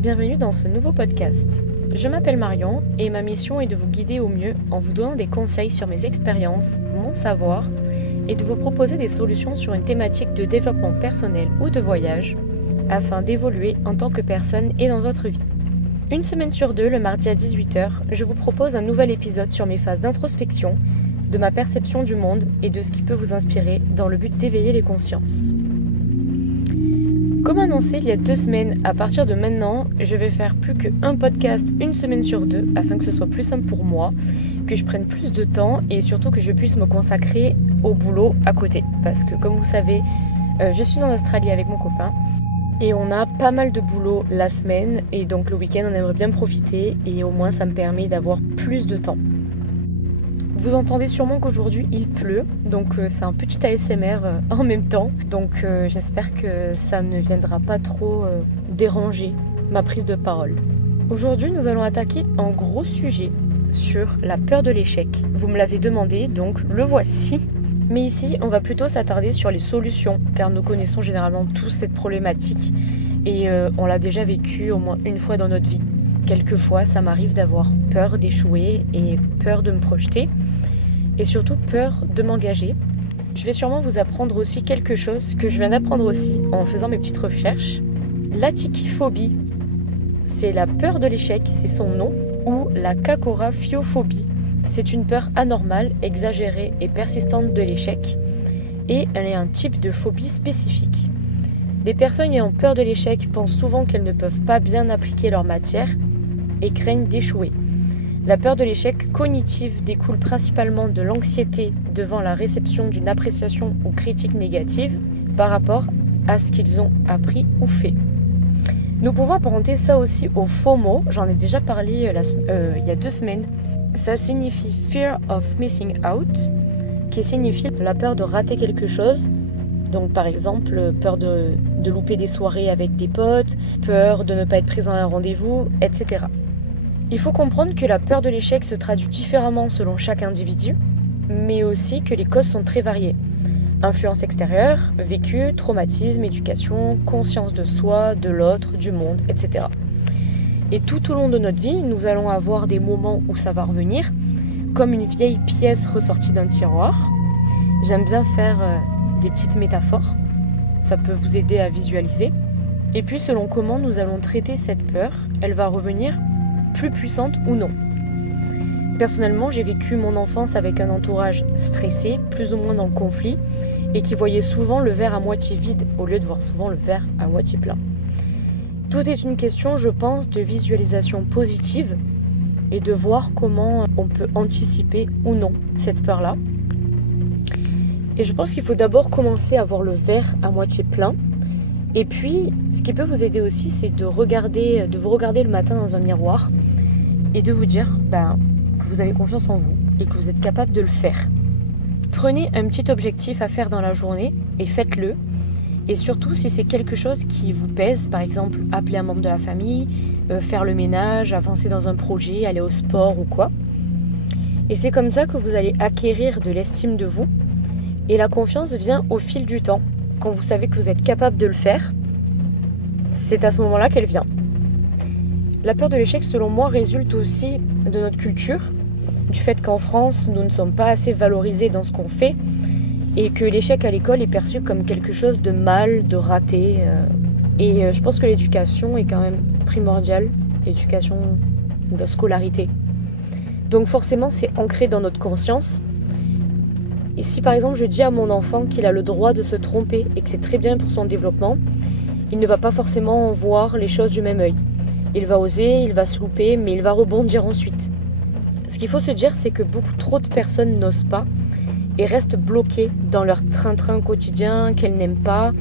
bienvenue dans ce nouveau podcast. Je m'appelle Marion et ma mission est de vous guider au mieux en vous donnant des conseils sur mes expériences, mon savoir et de vous proposer des solutions sur une thématique de développement personnel ou de voyage afin d'évoluer en tant que personne et dans votre vie. Une semaine sur deux, le mardi à 18h, je vous propose un nouvel épisode sur mes phases d'introspection, de ma perception du monde et de ce qui peut vous inspirer dans le but d'éveiller les consciences. Comme annoncé il y a 2 semaines, à partir de maintenant, je vais faire plus qu'un podcast une semaine sur 2 afin que ce soit plus simple pour moi, que je prenne plus de temps et surtout que je puisse me consacrer au boulot à côté. Parce que comme vous savez, je suis en Australie avec mon copain et on a pas mal de boulot la semaine et donc le week-end on aimerait bien profiter et au moins ça me permet d'avoir plus de temps. Vous entendez sûrement qu'aujourd'hui il pleut, donc c'est un petit ASMR en même temps. Donc j'espère que ça ne viendra pas trop déranger ma prise de parole. Aujourd'hui nous allons attaquer un gros sujet sur la peur de l'échec. Vous me l'avez demandé, donc le voici. Mais ici on va plutôt s'attarder sur les solutions, car nous connaissons généralement tous cette problématique et on l'a déjà vécu au moins une fois dans notre vie. Quelquefois, ça m'arrive d'avoir peur d'échouer et peur de me projeter et surtout peur de m'engager. Je vais sûrement vous apprendre aussi quelque chose que je viens d'apprendre aussi en faisant mes petites recherches. L'atikiphobie, c'est la peur de l'échec, c'est son nom, ou la kakoraphiophobie. C'est une peur anormale, exagérée et persistante de l'échec et elle est un type de phobie spécifique. Les personnes ayant peur de l'échec pensent souvent qu'elles ne peuvent pas bien appliquer leur matière et craignent d'échouer. La peur de l'échec cognitive découle principalement de l'anxiété devant la réception d'une appréciation ou critique négative par rapport à ce qu'ils ont appris ou fait. Nous pouvons apparenter ça aussi au FOMO, j'en ai déjà parlé il y a 2 semaines. Ça signifie Fear of Missing Out, qui signifie la peur de rater quelque chose. Donc par exemple, peur de louper des soirées avec des potes, peur de ne pas être présent à un rendez-vous, etc. Il faut comprendre que la peur de l'échec se traduit différemment selon chaque individu, mais aussi que les causes sont très variées. Influence extérieure, vécu, traumatisme, éducation, conscience de soi, de l'autre, du monde, etc. Et tout au long de notre vie, nous allons avoir des moments où ça va revenir, comme une vieille pièce ressortie d'un tiroir. J'aime bien faire des petites métaphores, ça peut vous aider à visualiser. Et puis selon comment nous allons traiter cette peur, elle va revenir plus puissante ou non. Personnellement, j'ai vécu mon enfance avec un entourage stressé, plus ou moins dans le conflit, et qui voyait souvent le verre à moitié vide au lieu de voir souvent le verre à moitié plein. Tout est une question, je pense, de visualisation positive et de voir comment on peut anticiper ou non cette peur-là. Et je pense qu'il faut d'abord commencer à voir le verre à moitié plein. Et puis, ce qui peut vous aider aussi, c'est de vous regarder le matin dans un miroir et de vous dire que vous avez confiance en vous et que vous êtes capable de le faire. Prenez un petit objectif à faire dans la journée et faites-le. Et surtout, si c'est quelque chose qui vous pèse, par exemple, appeler un membre de la famille, faire le ménage, avancer dans un projet, aller au sport ou quoi. Et c'est comme ça que vous allez acquérir de l'estime de vous. Et la confiance vient au fil du temps. Quand vous savez que vous êtes capable de le faire, c'est à ce moment-là qu'elle vient. La peur de l'échec, selon moi, résulte aussi de notre culture, du fait qu'en France, nous ne sommes pas assez valorisés dans ce qu'on fait et que l'échec à l'école est perçu comme quelque chose de mal, de raté. Et je pense que l'éducation est quand même primordiale, l'éducation ou la scolarité. Donc forcément, c'est ancré dans notre conscience. Et si par exemple je dis à mon enfant qu'il a le droit de se tromper et que c'est très bien pour son développement, il ne va pas forcément voir les choses du même œil. Il va oser, il va se louper, mais il va rebondir ensuite. Ce qu'il faut se dire, c'est que beaucoup trop de personnes n'osent pas et restent bloquées dans leur train-train quotidien qu'elles n'aiment pas,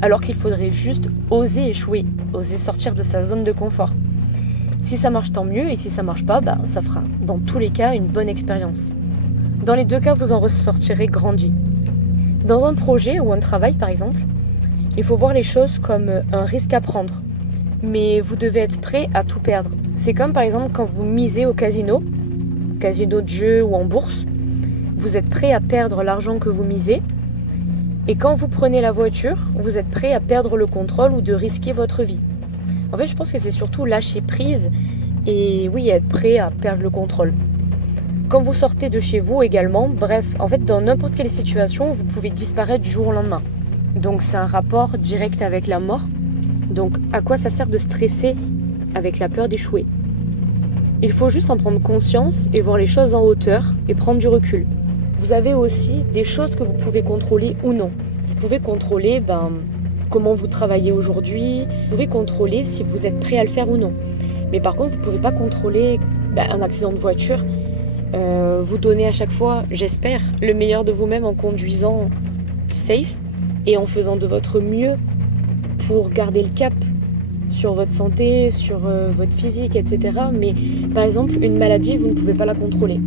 alors qu'il faudrait juste oser échouer, oser sortir de sa zone de confort. Si ça marche, tant mieux, et si ça marche pas, ça fera dans tous les cas une bonne expérience. Dans les 2 cas, vous en ressortirez grandi. Dans un projet ou un travail, par exemple, il faut voir les choses comme un risque à prendre. Mais vous devez être prêt à tout perdre. C'est comme par exemple quand vous misez au casino de jeu ou en bourse. Vous êtes prêt à perdre l'argent que vous misez. Et quand vous prenez la voiture, vous êtes prêt à perdre le contrôle ou de risquer votre vie. En fait, je pense que c'est surtout lâcher prise et oui, être prêt à perdre le contrôle. Quand vous sortez de chez vous également, bref, en fait, dans n'importe quelle situation, vous pouvez disparaître du jour au lendemain. Donc c'est un rapport direct avec la mort. Donc à quoi ça sert de stresser avec la peur d'échouer ? Il faut juste en prendre conscience et voir les choses en hauteur et prendre du recul. Vous avez aussi des choses que vous pouvez contrôler ou non. Vous pouvez contrôler comment vous travaillez aujourd'hui, vous pouvez contrôler si vous êtes prêt à le faire ou non. Mais par contre, vous ne pouvez pas contrôler un accident de voiture. Vous donnez à chaque fois, j'espère, le meilleur de vous-même en conduisant safe et en faisant de votre mieux pour garder le cap sur votre santé, sur votre physique, etc. Mais par exemple, une maladie, vous ne pouvez pas la contrôler.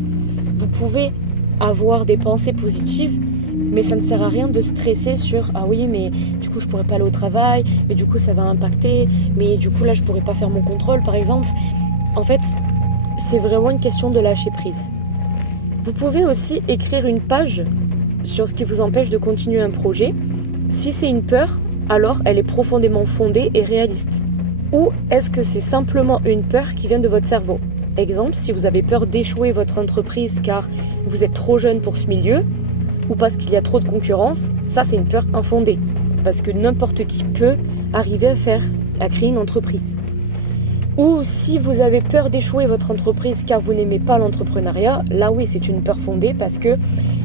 Vous pouvez avoir des pensées positives, mais ça ne sert à rien de stresser sur « Ah oui, mais du coup, je ne pourrais pas aller au travail, mais du coup, ça va impacter, mais du coup, là, je ne pourrais pas faire mon contrôle, par exemple. » En fait, c'est vraiment une question de lâcher prise. Vous pouvez aussi écrire une page sur ce qui vous empêche de continuer un projet. Si c'est une peur, alors elle est profondément fondée et réaliste. Ou est-ce que c'est simplement une peur qui vient de votre cerveau ? Exemple, si vous avez peur d'échouer votre entreprise car vous êtes trop jeune pour ce milieu, ou parce qu'il y a trop de concurrence, ça c'est une peur infondée. Parce que n'importe qui peut arriver à créer une entreprise. Ou si vous avez peur d'échouer votre entreprise car vous n'aimez pas l'entrepreneuriat, là oui c'est une peur fondée parce que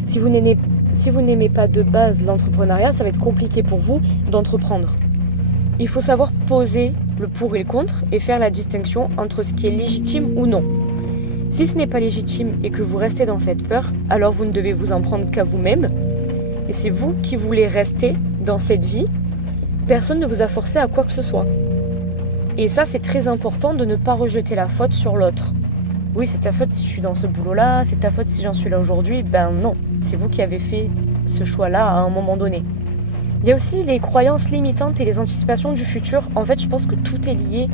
si vous n'aimez pas de base l'entrepreneuriat, ça va être compliqué pour vous d'entreprendre. Il faut savoir poser le pour et le contre et faire la distinction entre ce qui est légitime ou non. Si ce n'est pas légitime et que vous restez dans cette peur, alors vous ne devez vous en prendre qu'à vous-même. Et c'est vous qui voulez rester dans cette vie. Personne ne vous a forcé à quoi que ce soit. Et ça, c'est très important de ne pas rejeter la faute sur l'autre. Oui, c'est ta faute si je suis dans ce boulot-là, c'est ta faute si j'en suis là aujourd'hui. Ben non, c'est vous qui avez fait ce choix-là à un moment donné. Il y a aussi les croyances limitantes et les anticipations du futur. En fait, je pense que tout est lié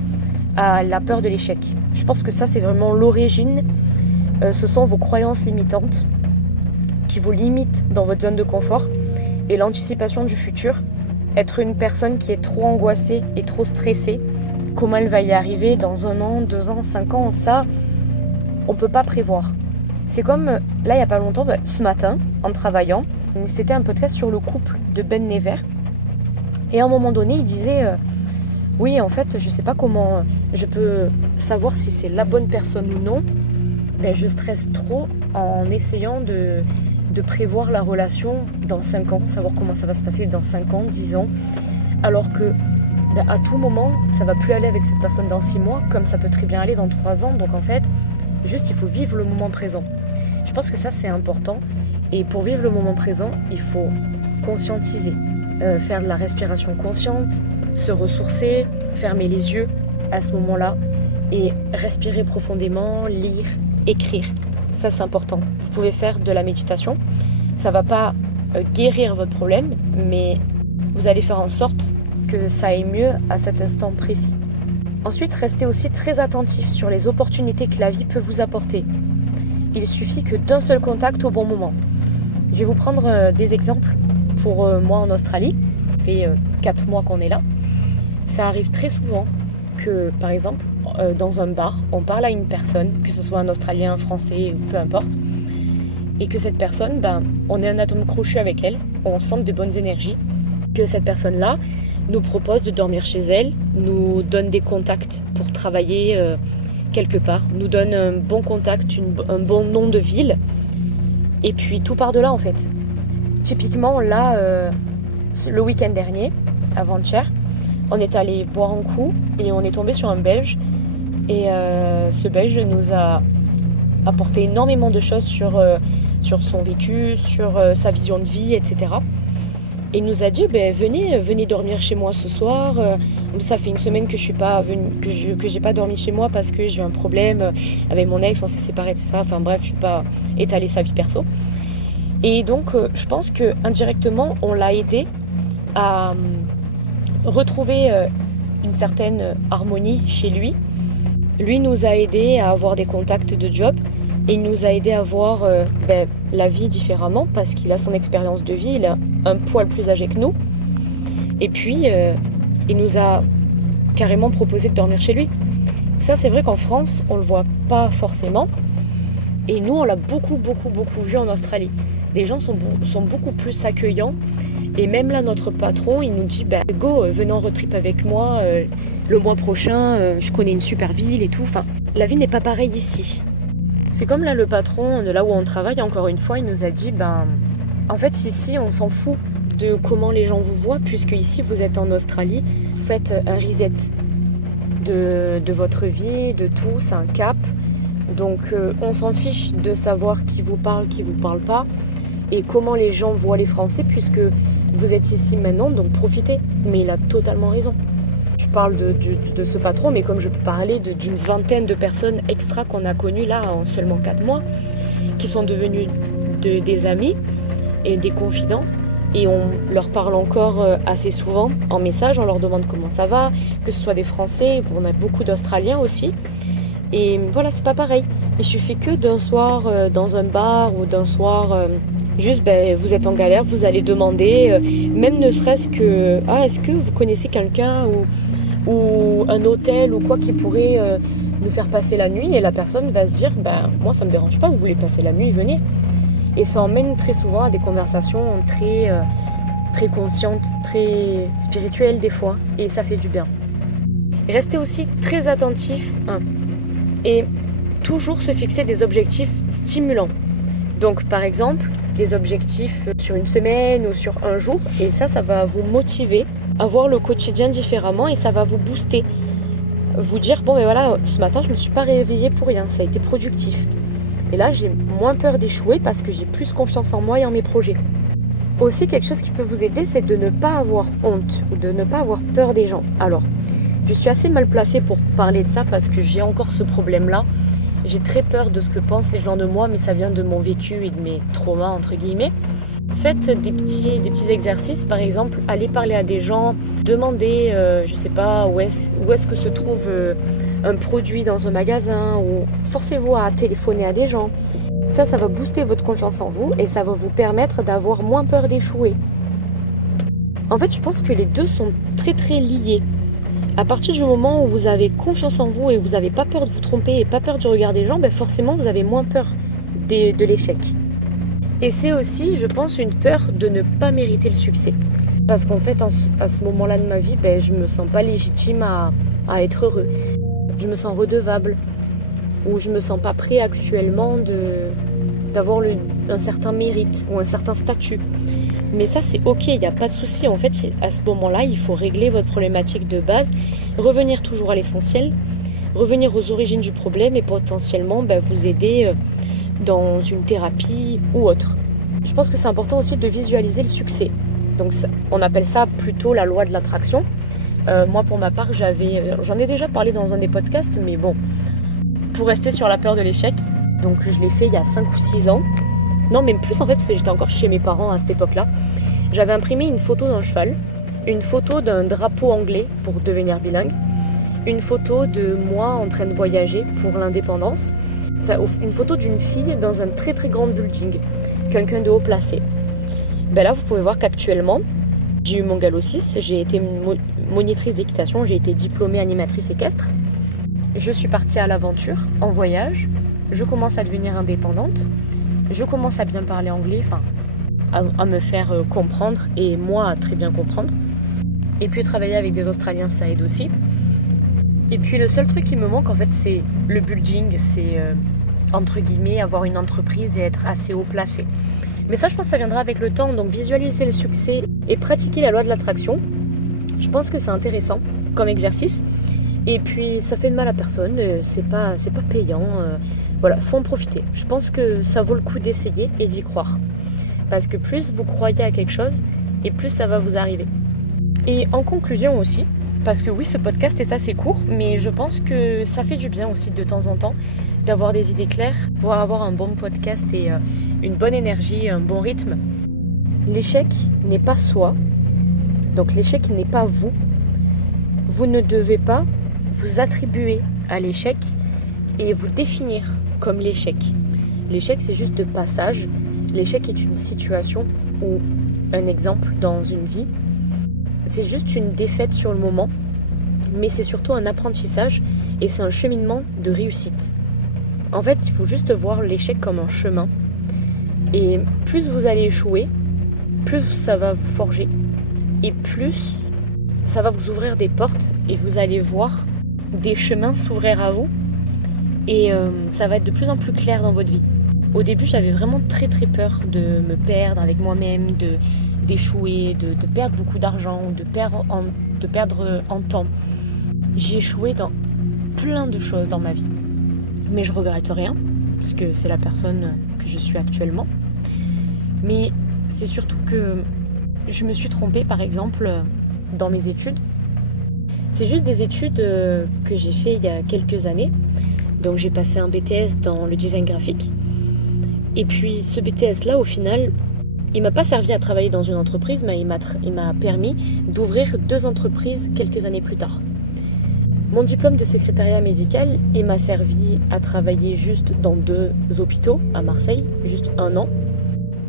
à la peur de l'échec. Je pense que ça, c'est vraiment l'origine. Ce sont vos croyances limitantes qui vous limitent dans votre zone de confort. Et l'anticipation du futur, être une personne qui est trop angoissée et trop stressée, comment elle va y arriver dans 1 an, 2 ans, 5 ans, ça, on ne peut pas prévoir. C'est comme, là, il n'y a pas longtemps, ce matin, en travaillant, c'était un podcast sur le couple de Ben Never. Et à un moment donné, il disait, oui, en fait, je ne sais pas comment je peux savoir si c'est la bonne personne ou non. Je stresse trop en essayant de prévoir la relation dans 5 ans, savoir comment ça va se passer dans 5 ans, 10 ans. Alors que à tout moment, ça va plus aller avec cette personne dans 6 mois, comme ça peut très bien aller dans 3 ans. Donc en fait, juste il faut vivre le moment présent. Je pense que ça c'est important. Et pour vivre le moment présent, il faut conscientiser, faire de la respiration consciente, se ressourcer, fermer les yeux à ce moment-là et respirer profondément, lire, écrire. Ça c'est important. Vous pouvez faire de la méditation. Ça ne va pas guérir votre problème, mais vous allez faire en sorte que ça aille mieux à cet instant précis. Ensuite, restez aussi très attentif sur les opportunités que la vie peut vous apporter. Il suffit que d'un seul contact au bon moment. Je vais vous prendre des exemples pour moi en Australie. Ça fait 4 mois qu'on est là. Ça arrive très souvent que, par exemple, dans un bar, on parle à une personne, que ce soit un Australien, un Français, ou peu importe, et que cette personne, on est un atome crochu avec elle, on sent de bonnes énergies, que cette personne-là nous propose de dormir chez elle, nous donne des contacts pour travailler quelque part, nous donne un bon contact, un bon nom de ville, et puis tout part de là en fait. Typiquement là, le week-end dernier, avant-hier, on est allé boire un coup et on est tombé sur un Belge, et ce Belge nous a apporté énormément de choses sur son vécu, sur sa vision de vie, etc. Et il nous a dit, venez dormir chez moi ce soir. Ça fait une semaine que je suis pas venue, que j'ai pas dormi chez moi parce que j'ai eu un problème avec mon ex, on s'est séparés, etc. Enfin bref, je ne vais pas étaler sa vie perso. Et donc, je pense que indirectement, on l'a aidé à retrouver une certaine harmonie chez lui. Lui nous a aidé à avoir des contacts de job. Et il nous a aidé à voir la vie différemment parce qu'il a son expérience de vie, il est un poil plus âgé que nous. Et puis, il nous a carrément proposer de dormir chez lui. Ça, c'est vrai qu'en France, on le voit pas forcément. Et nous, on l'a beaucoup vu en Australie. Les gens sont beaucoup plus accueillants. Et même là, notre patron, il nous dit go, venez en road trip avec moi le mois prochain, je connais une super ville et tout. Enfin, la vie n'est pas pareille ici. C'est comme là, le patron de là où on travaille, encore une fois, il nous a dit en fait, ici, on s'en fout de comment les gens vous voient, puisque ici, vous êtes en Australie, vous faites un reset de votre vie, de tout, c'est un cap. Donc, on s'en fiche de savoir qui vous parle pas, et comment les gens voient les Français, puisque vous êtes ici maintenant, donc profitez. Mais il a totalement raison. Je parle de ce patron, mais comme je peux parler d'une vingtaine de personnes extra qu'on a connues là en seulement 4 mois, qui sont devenus des amis et des confidents, et on leur parle encore assez souvent en message, on leur demande comment ça va, que ce soit des Français, on a beaucoup d'Australiens aussi, et voilà, c'est pas pareil. Il suffit que d'un soir dans un bar ou d'un soir juste vous êtes en galère, vous allez demander, même ne serait-ce que est-ce que vous connaissez quelqu'un ou un hôtel ou quoi qui pourrait nous faire passer la nuit, et la personne va se dire moi ça me dérange pas, vous voulez passer la nuit, venez. Et ça emmène très souvent à des conversations très conscientes, très spirituelles des fois, et ça fait du bien. Restez aussi très attentif et toujours se fixer des objectifs stimulants. Donc par exemple, des objectifs sur une semaine ou sur un jour, et ça va vous motiver à voir le quotidien différemment, et ça va vous booster. Vous dire, ce matin je me suis pas réveillée pour rien, ça a été productif. Et là, j'ai moins peur d'échouer parce que j'ai plus confiance en moi et en mes projets. Aussi, quelque chose qui peut vous aider, c'est de ne pas avoir honte ou de ne pas avoir peur des gens. Alors, je suis assez mal placée pour parler de ça parce que j'ai encore ce problème-là. J'ai très peur de ce que pensent les gens de moi, mais ça vient de mon vécu et de mes traumas, entre guillemets. Faites des petits exercices, par exemple, allez parler à des gens, demandez, je sais pas, où est-ce que se trouve un produit dans un magasin, ou forcez-vous à téléphoner à des gens. Ça va booster votre confiance en vous et ça va vous permettre d'avoir moins peur d'échouer. En fait, je pense que les deux sont très très liés. À partir du moment où vous avez confiance en vous et vous n'avez pas peur de vous tromper et pas peur du regard des gens, forcément vous avez moins peur de l'échec. Et c'est aussi, je pense, une peur de ne pas mériter le succès. Parce qu'en fait, à ce moment-là de ma vie, je me sens pas légitime à être heureux. Je me sens redevable, ou je me sens pas prêt actuellement d'avoir un certain mérite ou un certain statut. Mais ça, c'est ok, il n'y a pas de souci. En fait, à ce moment-là, il faut régler votre problématique de base, revenir toujours à l'essentiel, revenir aux origines du problème et potentiellement vous aider dans une thérapie ou autre. Je pense que c'est important aussi de visualiser le succès. Donc, on appelle ça plutôt la loi de l'attraction. Moi, pour ma part, j'en ai déjà parlé dans un des podcasts, mais bon, pour rester sur la peur de l'échec, donc je l'ai fait il y a 5 ou 6 ans. Non, même plus en fait, parce que j'étais encore chez mes parents à cette époque-là. J'avais imprimé une photo d'un cheval, une photo d'un drapeau anglais pour devenir bilingue, une photo de moi en train de voyager pour l'indépendance, une photo d'une fille dans un très très grand building, quelqu'un de haut placé. Là, vous pouvez voir qu'actuellement, j'ai eu mon galop 6, j'ai été monitrice d'équitation, j'ai été diplômée animatrice équestre. Je suis partie à l'aventure, en voyage, je commence à devenir indépendante, je commence à bien parler anglais, à me faire comprendre, et moi à très bien comprendre. Et puis travailler avec des Australiens, ça aide aussi. Et puis le seul truc qui me manque en fait, c'est le building, c'est entre guillemets avoir une entreprise et être assez haut placé. Mais ça, je pense que ça viendra avec le temps, donc visualiser le succès et pratiquer la loi de l'attraction. Je pense que c'est intéressant comme exercice. Et puis ça fait de mal à personne, c'est pas payant. Faut en profiter. Je pense que ça vaut le coup d'essayer et d'y croire. Parce que plus vous croyez à quelque chose, et plus ça va vous arriver. Et en conclusion aussi, parce que oui, ce podcast est assez court, mais je pense que ça fait du bien aussi de temps en temps d'avoir des idées claires, pouvoir avoir un bon podcast et une bonne énergie, un bon rythme. L'échec n'est pas soi, donc l'échec n'est pas vous. Vous ne devez pas vous attribuer à l'échec et vous définir comme l'échec. L'échec, c'est juste de passage. L'échec est une situation ou un exemple dans une vie. C'est juste une défaite sur le moment, mais c'est surtout un apprentissage et c'est un cheminement de réussite. En fait, il faut juste voir l'échec comme un chemin. Et plus vous allez échouer, plus ça va vous forger et plus ça va vous ouvrir des portes et vous allez voir des chemins s'ouvrir à vous et ça va être de plus en plus clair dans votre vie. Au début, j'avais vraiment très très peur de me perdre avec moi-même, d'échouer, de perdre beaucoup d'argent, de perdre en temps. J'ai échoué dans plein de choses dans ma vie. Mais je regrette rien, parce que c'est la personne que je suis actuellement. Mais c'est surtout que je me suis trompée, par exemple, dans mes études. C'est juste des études que j'ai fait il y a quelques années. Donc j'ai passé un BTS dans le design graphique. Et puis ce BTS-là, au final, il m'a pas servi à travailler dans une entreprise, mais il m'a permis d'ouvrir 2 entreprises quelques années plus tard. Mon diplôme de secrétariat médical, il m'a servi à travailler juste dans 2 hôpitaux à Marseille, juste 1 an.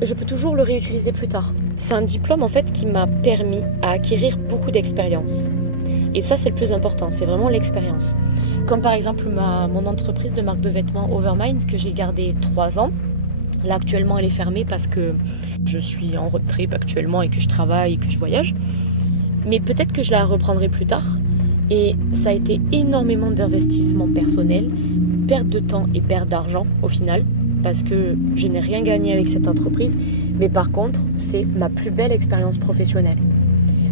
Je peux toujours le réutiliser plus tard. C'est un diplôme en fait qui m'a permis à acquérir beaucoup d'expérience. Et ça, c'est le plus important, c'est vraiment l'expérience. Comme par exemple mon entreprise de marque de vêtements Overmind que j'ai gardée 3 ans. Là, actuellement, elle est fermée parce que je suis en road trip actuellement et que je travaille et que je voyage. Mais peut-être que je la reprendrai plus tard. Et ça a été énormément d'investissement personnel, perte de temps et perte d'argent au final, parce que je n'ai rien gagné avec cette entreprise. Mais par contre, c'est ma plus belle expérience professionnelle.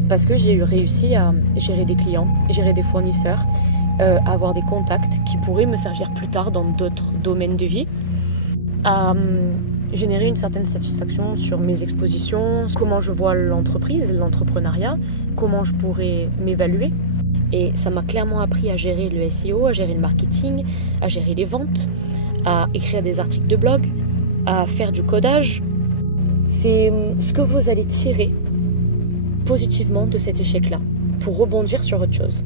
Parce que j'ai réussi à gérer des clients, gérer des fournisseurs, avoir des contacts qui pourraient me servir plus tard dans d'autres domaines de vie, à générer une certaine satisfaction sur mes expositions, comment je vois l'entreprise, l'entrepreneuriat, comment je pourrais m'évaluer. Et ça m'a clairement appris à gérer le SEO, à gérer le marketing, à gérer les ventes, à écrire des articles de blog, à faire du codage. C'est ce que vous allez tirer positivement de cet échec-là pour rebondir sur autre chose.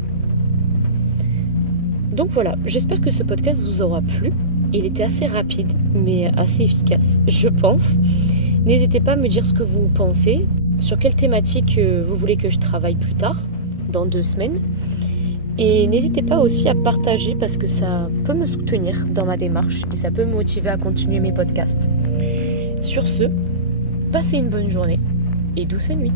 Donc voilà, j'espère que ce podcast vous aura plu. Il était assez rapide, mais assez efficace, je pense. N'hésitez pas à me dire ce que vous pensez, sur quelle thématique vous voulez que je travaille plus tard, dans 2 semaines. Et n'hésitez pas aussi à partager parce que ça peut me soutenir dans ma démarche et ça peut me motiver à continuer mes podcasts. Sur ce, passez une bonne journée et douce nuit.